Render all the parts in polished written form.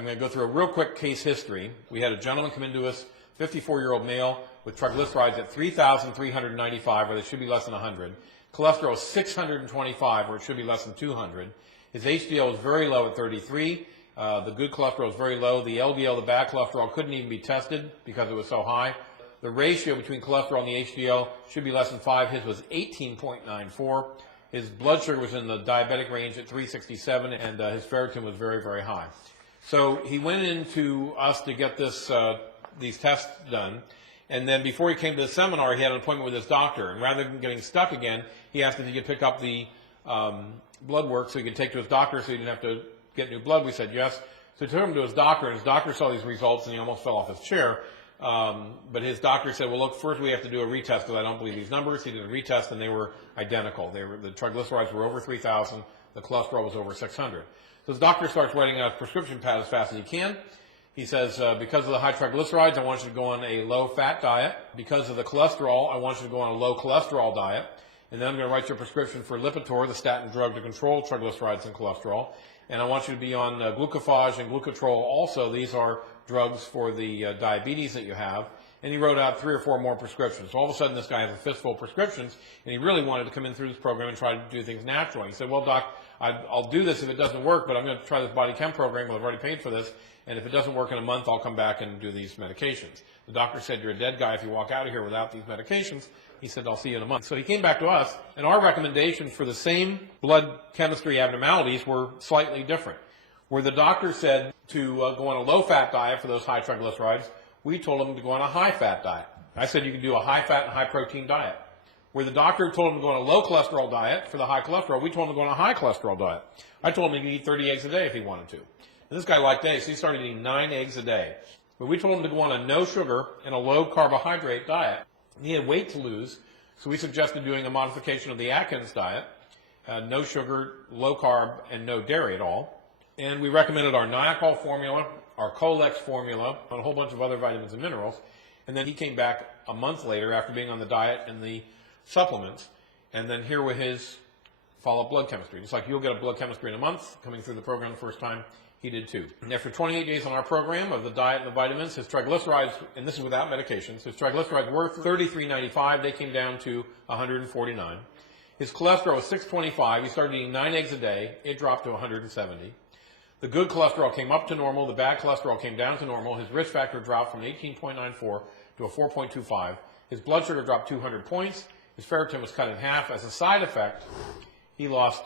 I'm going to go through a real quick case history. We had a gentleman come into us, 54-year-old male, with triglycerides at 3,395, where they should be less than 100. Cholesterol is 625, where it should be less than 200. His HDL is very low at 33. The good cholesterol is very low. The LDL, the bad cholesterol, couldn't even be tested because it was so high. The ratio between cholesterol and the HDL should be less than 5. His was 18.94. His blood sugar was in the diabetic range at 367, and his ferritin was very, very high. So he went into us to get these tests done. And then before he came to the seminar, he had an appointment with his doctor. And rather than getting stuck again, he asked if he could pick up the blood work so he could take to his doctor so he didn't have to get new blood. We said yes. So he took him to his doctor, and his doctor saw these results, and he almost fell off his chair. But his doctor said, well, look, first we have to do a retest because I don't believe these numbers. He did a retest, and they were identical. The triglycerides were over 3,000. The cholesterol was over 600. So his doctor starts writing out a prescription pad as fast as he can. He says, because of the high triglycerides, I want you to go on a low-fat diet. Because of the cholesterol, I want you to go on a low-cholesterol diet. And then I'm going to write you a prescription for Lipitor, the statin drug to control triglycerides and cholesterol. And I want you to be on glucophage and glucotrol also. These are drugs for the diabetes that you have. And he wrote out 3 or 4 more prescriptions. So all of a sudden, this guy has a fistful of prescriptions, and he really wanted to come in through this program and try to do things naturally. He said, well, Doc, I'll do this if it doesn't work, but I'm going to try this body chem program. Well, I've already paid for this. And if it doesn't work in a month, I'll come back and do these medications. The doctor said, you're a dead guy if you walk out of here without these medications. He said, I'll see you in a month. So he came back to us, and our recommendations for the same blood chemistry abnormalities were slightly different. Where the doctor said to go on a low-fat diet for those high triglycerides, we told him to go on a high-fat diet. I said you can do a high-fat and high-protein diet. Where the doctor told him to go on a low-cholesterol diet for the high cholesterol, we told him to go on a high-cholesterol diet. I told him he could eat 30 eggs a day if he wanted to. And this guy liked eggs, so he started eating 9 eggs a day. But we told him to go on a no-sugar and a low-carbohydrate diet. He had weight to lose, so we suggested doing a modification of the Atkins diet, no sugar, low carb, and no dairy at all. And we recommended our Niacol formula, our Colex formula, and a whole bunch of other vitamins and minerals. And then he came back a month later after being on the diet and the supplements, and then here were his follow-up blood chemistry. Just like you'll get a blood chemistry in a month, coming through the program the first time, he did too. And after 28 days on our program of the diet and the vitamins, his triglycerides, and this is without medications, his triglycerides were 3395. They came down to 149. His cholesterol was 625. He started eating 9 eggs a day. It dropped to 170. The good cholesterol came up to normal. The bad cholesterol came down to normal. His risk factor dropped from 18.94 to a 4.25. His blood sugar dropped 200 points. His ferritin was cut in half. As a side effect, he lost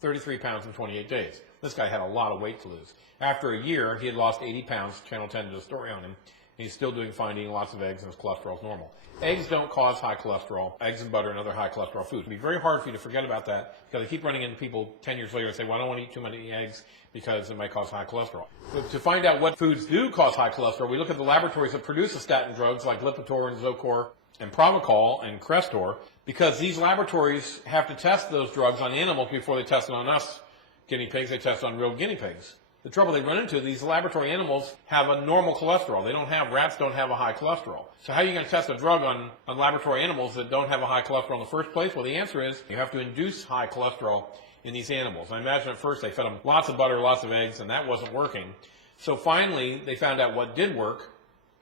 33 pounds in 28 days. This guy had a lot of weight to lose. After a year, he had lost 80 pounds. Channel 10 did a story on him. And he's still doing fine, eating lots of eggs, and his cholesterol is normal. Eggs don't cause high cholesterol. Eggs and butter and other high cholesterol foods. It would be very hard for you to forget about that because I keep running into people 10 years later and say, well, I don't want to eat too many eggs because it might cause high cholesterol. But to find out what foods do cause high cholesterol, we look at the laboratories that produce the statin drugs like Lipitor and Zocor and Provocol and Crestor, because these laboratories have to test those drugs on animals before they test it on us guinea pigs. They test on real guinea pigs. The trouble they run into, these laboratory animals have a normal cholesterol. Rats don't have a high cholesterol. So how are you going to test a drug on laboratory animals that don't have a high cholesterol in the first place? Well, the answer is you have to induce high cholesterol in these animals. I imagine at first they fed them lots of butter, lots of eggs, and that wasn't working. So finally, they found out what did work,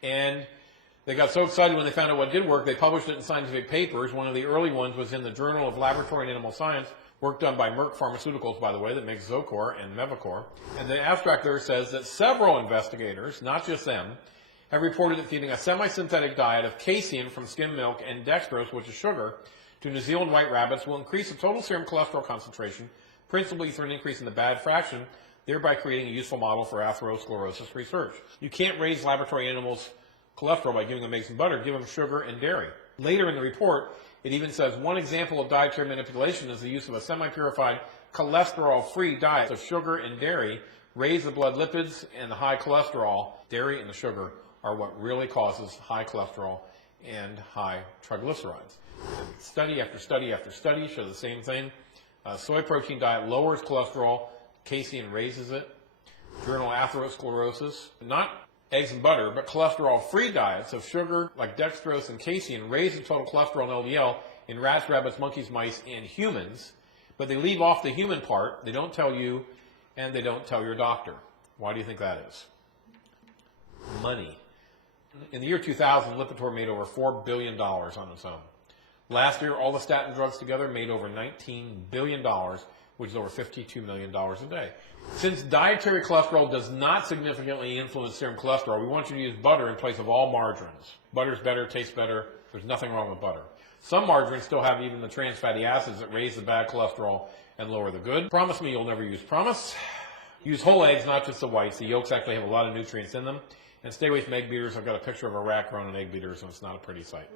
and they got so excited when they found out what did work, they published it in scientific papers. One of the early ones was in the Journal of Laboratory and Animal Science, work done by Merck Pharmaceuticals, by the way, that makes Zocor and Mevacor. And the abstract there says that several investigators, not just them, have reported that feeding a semi-synthetic diet of casein from skim milk and dextrose, which is sugar, to New Zealand white rabbits will increase the total serum cholesterol concentration, principally through an increase in the bad fraction, thereby creating a useful model for atherosclerosis research. You can't raise laboratory animals' cholesterol by giving them eggs and butter. Give them sugar and dairy. Later in the report, it even says one example of dietary manipulation is the use of a semi-purified cholesterol-free diet. So sugar and dairy raise the blood lipids and the high cholesterol. Dairy and the sugar are what really causes high cholesterol and high triglycerides. And study after study after study show the same thing. Soy protein diet lowers cholesterol. Casein raises it. Journal Atherosclerosis. Not eggs and butter, but cholesterol-free diets of sugar like dextrose and casein raise the total cholesterol and LDL in rats, rabbits, monkeys, mice, and humans, but they leave off the human part. They don't tell you, and they don't tell your doctor. Why do you think that is? Money. In the year 2000, Lipitor made over $4 billion on its own. Last year, all the statin drugs together made over $19 billion, which is over $52 million a day. Since dietary cholesterol does not significantly influence serum cholesterol, we want you to use butter in place of all margarines. Butter's better, tastes better. There's nothing wrong with butter. Some margarines still have even the trans fatty acids that raise the bad cholesterol and lower the good. Promise me you'll never use promise. Use whole eggs, not just the whites. The yolks actually have a lot of nutrients in them. And stay away from egg beaters. I've got a picture of a rat growing an egg beater, so it's not a pretty sight.